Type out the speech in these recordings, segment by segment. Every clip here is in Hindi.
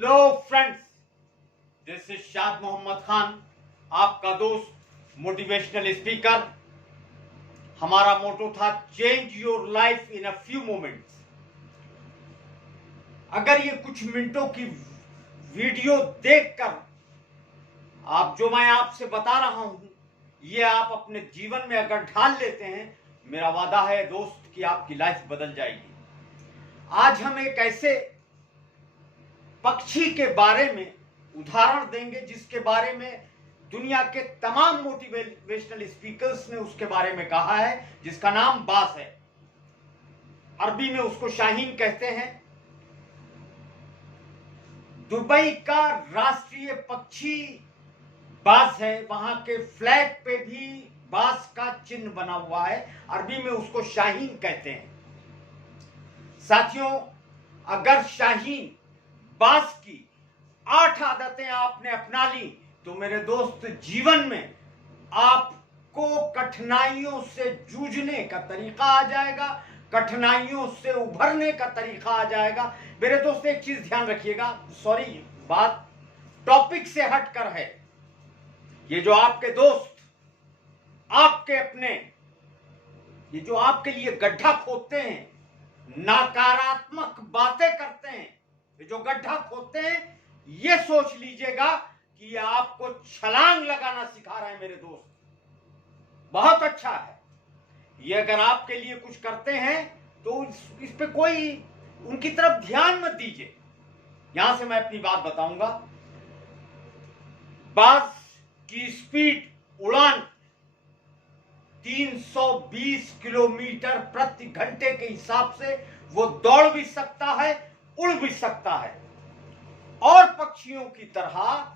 हेलो फ्रेंड्स, दिस इज शाद मोहम्मद खान, आपका दोस्त मोटिवेशनल स्पीकर। हमारा मोटो था change your life in a few moments. अगर ये कुछ मिनटों की वीडियो देखकर आप जो मैं आपसे बता रहा हूं ये आप अपने जीवन में अगर ढाल लेते हैं, मेरा वादा है दोस्त कि आपकी लाइफ बदल जाएगी। आज हम एक ऐसे पक्षी के बारे में उदाहरण देंगे जिसके बारे में दुनिया के तमाम मोटिवेशनल स्पीकर्स ने उसके बारे में कहा है, जिसका नाम बाज है। अरबी में उसको शाहीन कहते हैं। दुबई का राष्ट्रीय पक्षी बाज है, वहां के फ्लैग पे भी बाज का चिन्ह बना हुआ है। अरबी में उसको शाहीन कहते हैं। साथियों, अगर शाहीन बाज की 8 आदतें आपने अपना ली तो मेरे दोस्त जीवन में आपको कठिनाइयों से जूझने का तरीका आ जाएगा, कठिनाइयों से उभरने का तरीका आ जाएगा। मेरे दोस्त एक चीज ध्यान रखिएगा, सॉरी बात टॉपिक से हटकर है। ये जो आपके दोस्त आपके अपने ये जो आपके लिए गड्ढा खोदते हैं, नकारात्मक बातें करते हैं, ये जो गड्ढा खोदते हैं, ये सोच लीजिएगा कि ये आपको छलांग लगाना सिखा रहे हैं। मेरे दोस्त बहुत अच्छा है ये। अगर आपके लिए कुछ करते हैं तो इस पे कोई उनकी तरफ ध्यान मत दीजिए। यहां से मैं अपनी बात बताऊंगा। बाज की स्पीड उड़ान 320 किलोमीटर प्रति घंटे के हिसाब से वो दौड़ भी सकता है, उड़ भी सकता है। और पक्षियों की तरह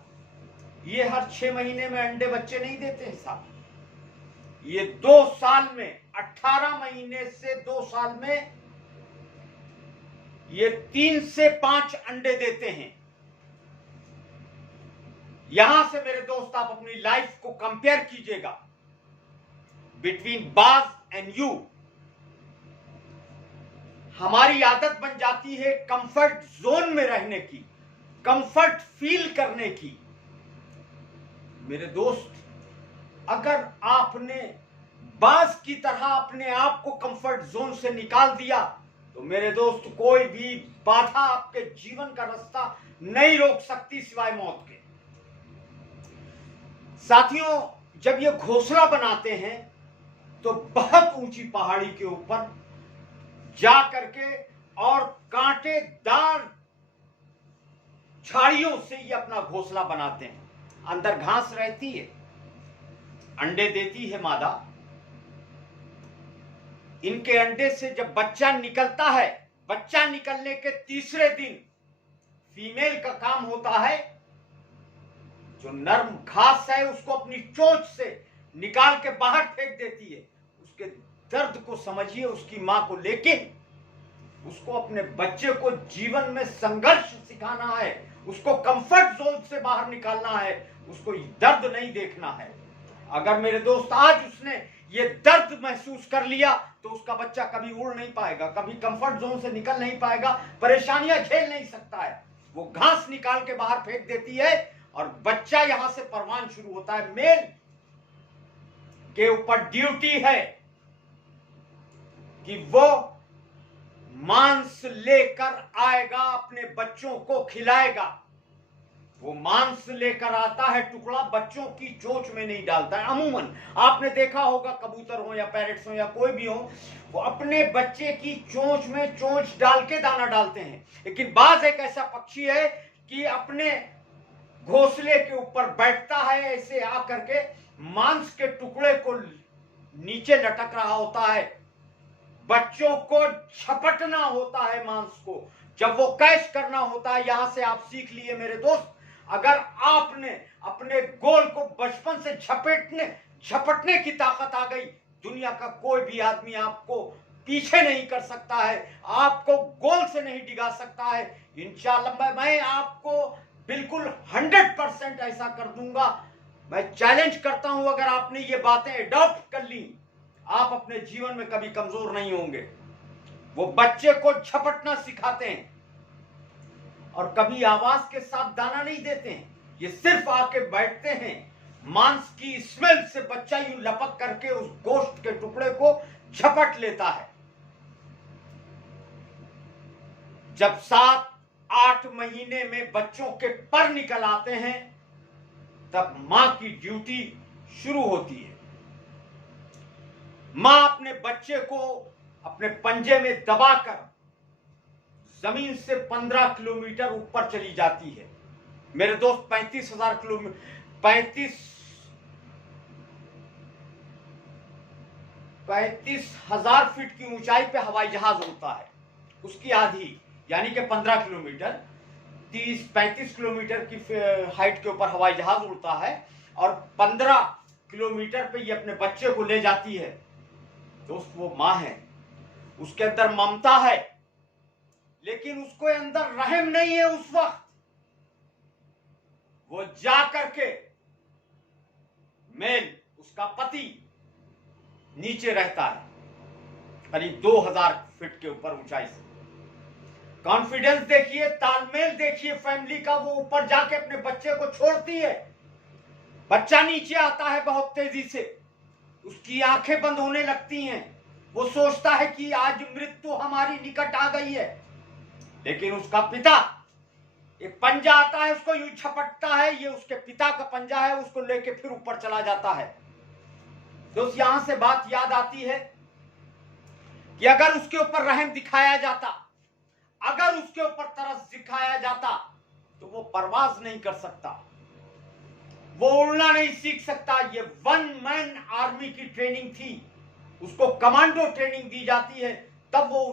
ये हर 6 महीने में अंडे बच्चे नहीं देते हैं साहब। ये 2 साल में 18 महीने से 2 साल में ये 3 से 5 अंडे देते हैं। यहां से मेरे दोस्त आप अपनी लाइफ को कंपेयर कीजिएगा बिटवीन बाज एंड यू। हमारी आदत बन जाती है कंफर्ट जोन में रहने की, कंफर्ट फील करने की। मेरे दोस्त, अगर आपने बाज की तरह अपने आप को कंफर्ट जोन से निकाल दिया तो मेरे दोस्त कोई भी बाधा आपके जीवन का रास्ता नहीं रोक सकती सिवाय मौत के। साथियों, जब ये घोंसला बनाते हैं तो बहुत ऊंची पहाड़ी के ऊपर जा करके और कांटेदार झाड़ियों से ये अपना घोंसला बनाते हैं। अंदर घास रहती है, अंडे देती है मादा। इनके अंडे से जब बच्चा निकलता है, बच्चा निकलने के तीसरे दिन फीमेल का काम होता है जो नर्म घास है उसको अपनी चोंच से निकाल के बाहर फेंक देती है। उसके दर्द को समझिए उसकी मां को, लेकिन उसको अपने बच्चे को जीवन में संघर्ष सिखाना है, उसको कंफर्ट जोन से बाहर निकालना है, उसको दर्द नहीं देखना है। अगर मेरे दोस्त आज उसने ये दर्द महसूस कर लिया तो उसका बच्चा कभी उड़ नहीं पाएगा, कभी कंफर्ट जोन से निकल नहीं पाएगा, परेशानियां झेल नहीं सकता है। वो घास निकाल के बाहर फेंक देती है और बच्चा यहां से परवान शुरू होता है। मेल के ऊपर ड्यूटी है कि वो मांस लेकर आएगा, अपने बच्चों को खिलाएगा। वो मांस लेकर आता है, टुकड़ा बच्चों की चोंच में नहीं डालता है। अमूमन आपने देखा होगा, कबूतर हो या पैरेट्स हो या कोई भी हो, वो अपने बच्चे की चोंच में चोंच डाल के दाना डालते हैं। लेकिन बाज एक ऐसा पक्षी है कि अपने घोंसले के ऊपर बैठता है, ऐसे आकर के मांस के टुकड़े को नीचे लटक रहा होता है, बच्चों को झपटना होता है मांस को, जब वो कैच करना होता है। यहां से आप सीख लिए मेरे दोस्त, अगर आपने अपने गोल को बचपन से झपटने की ताकत आ गई, दुनिया का कोई भी आदमी आपको पीछे नहीं कर सकता है, आपको गोल से नहीं डिगा सकता है। इंशाअल्लाह मैं आपको बिल्कुल 100% ऐसा कर दूंगा। मैं चैलेंज करता हूं, अगर आपने ये बातें अडॉप्ट कर ली, आप अपने जीवन में कभी कमजोर नहीं होंगे। वो बच्चे को झपटना सिखाते हैं। और कभी आवाज के साथ दाना नहीं देते हैं, ये सिर्फ आके बैठते हैं, मांस की स्मेल से बच्चा यूं लपक करके उस गोश्त के टुकड़े को झपट लेता है। जब 7-8 महीने में बच्चों के पर निकल आते हैं, तब मां की ड्यूटी शुरू होती है। मां अपने बच्चे को अपने पंजे में दबाकर जमीन से 15 किलोमीटर ऊपर चली जाती है। मेरे दोस्त 35,000 फीट की ऊंचाई पे हवाई जहाज उड़ता है। उसकी आधी यानी कि 15 किलोमीटर 30-35 किलोमीटर की हाइट के ऊपर हवाई जहाज उड़ता है और 15 किलोमीटर पे ये अपने बच्चे को ले जाती है। दोस्त वो मां है, उसके अंदर ममता है, लेकिन उसको अंदर रहम नहीं है। उस वक्त वो जा करके मेल उसका पति नीचे रहता है करीब 2000 फीट के ऊपर ऊंचाई से। कॉन्फिडेंस देखिए, तालमेल देखिए फैमिली का। वो ऊपर जाके अपने बच्चे को छोड़ती है, बच्चा नीचे आता है बहुत तेजी से, उसकी आंखें बंद होने लगती हैं। वो सोचता है कि आज मृत्यु हमारी निकट आ गई है, लेकिन उसका पिता एक पंजा आता है, उसको यूं झपटता है। ये उसके पिता का पंजा है, उसको लेके फिर ऊपर चला जाता है। दोस्त यहां से बात याद आती है कि अगर उसके ऊपर रहम दिखाया जाता, अगर उसके ऊपर तरस दिखाया जाता, तो वो परवाज नहीं कर सकता, वो उड़ना नहीं सीख सकता। ये 1 मैन आर्मी की ट्रेनिंग थी, उसको कमांडो ट्रेनिंग दी जाती है, तब वो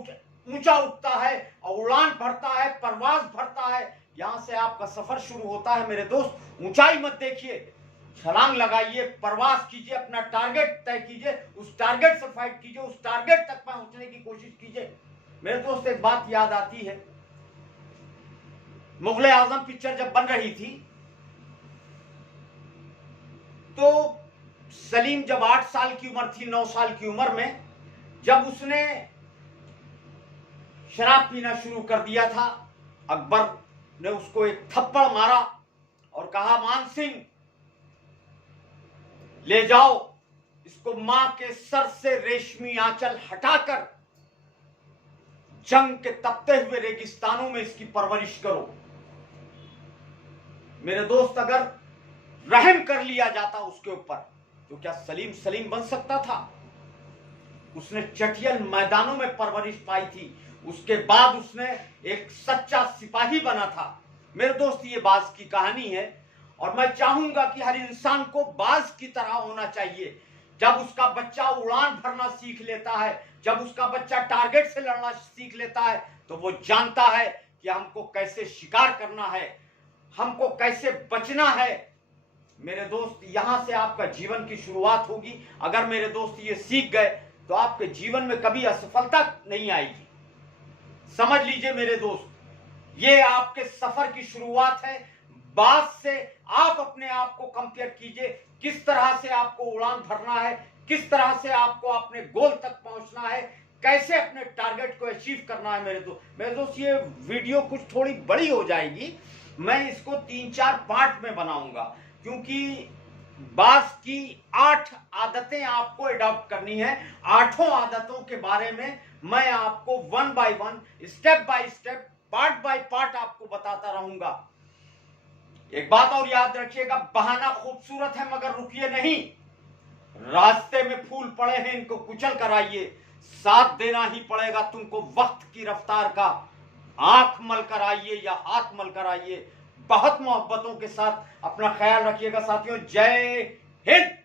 ऊंचा उठता है और उड़ान भरता है, परवाज भरता है। यहां से आपका सफर शुरू होता है मेरे दोस्त। ऊंचाई मत देखिए, छलांग लगाइए, परवाज कीजिए, अपना टारगेट तय कीजिए, उस टारगेट से फाइट कीजिए, उस टारगेट तक पहुंचने की कोशिश कीजिए। मेरे दोस्त एक बात याद आती है, मुगले आजम पिक्चर जब बन रही थी तो सलीम जब 8 साल की उम्र थी, 9 साल की उम्र में, जब उसने शराब पीना शुरू कर दिया था, अकबर ने उसको एक थप्पड़ मारा और कहा, मान सिंह ले जाओ इसको, मां के सर से रेशमी आंचल हटाकर जंग के तपते हुए रेगिस्तानों में इसकी परवरिश करो। मेरे दोस्त अगर रहम कर लिया जाता उसके ऊपर, तो क्या सलीम सलीम बन सकता था? उसने चटियल मैदानों में परवरिश पाई थी, उसके बाद उसने एक सच्चा सिपाही बना था। मेरे दोस्त ये बाज की कहानी है, और मैं चाहूंगा कि हर इंसान को बाज की तरह होना चाहिए। जब उसका बच्चा उड़ान भरना सीख लेता है, जब उसका बच्चा टारगेट से लड़ना सीख लेता है, तो वो जानता है कि हमको कैसे शिकार करना है, हमको कैसे बचना है। मेरे दोस्त यहां से आपका जीवन की शुरुआत होगी। अगर मेरे दोस्त ये सीख गए तो आपके जीवन में कभी असफलता नहीं आएगी। समझ लीजिए मेरे दोस्त, ये आपके सफर की शुरुआत है। बात से आप अपने आप को कंपेयर कीजिए, किस तरह से आपको उड़ान भरना है, किस तरह से आपको अपने गोल तक पहुंचना है, कैसे अपने टारगेट को अचीव करना है। मेरे दोस्त ये वीडियो कुछ थोड़ी बड़ी हो जाएगी, मैं इसको 3-4 पार्ट में बनाऊंगा, क्योंकि बास की 8 आदतें आपको अडॉप्ट करनी है। 8 आदतों के बारे में मैं आपको 1 by 1, step by step, part by part आपको बताता रहूंगा। एक बात और याद रखिएगा, बहाना खूबसूरत है मगर रुकिए नहीं। रास्ते में फूल पड़े हैं, इनको कुचल कर आइए, साथ देना ही पड़ेगा तुमको वक्त की रफ्तार का। आंख मल कर आइए या हाथ मल कर आइए। बहुत मोहब्बतों के साथ अपना ख्याल रखिएगा साथियों। जय हिंद।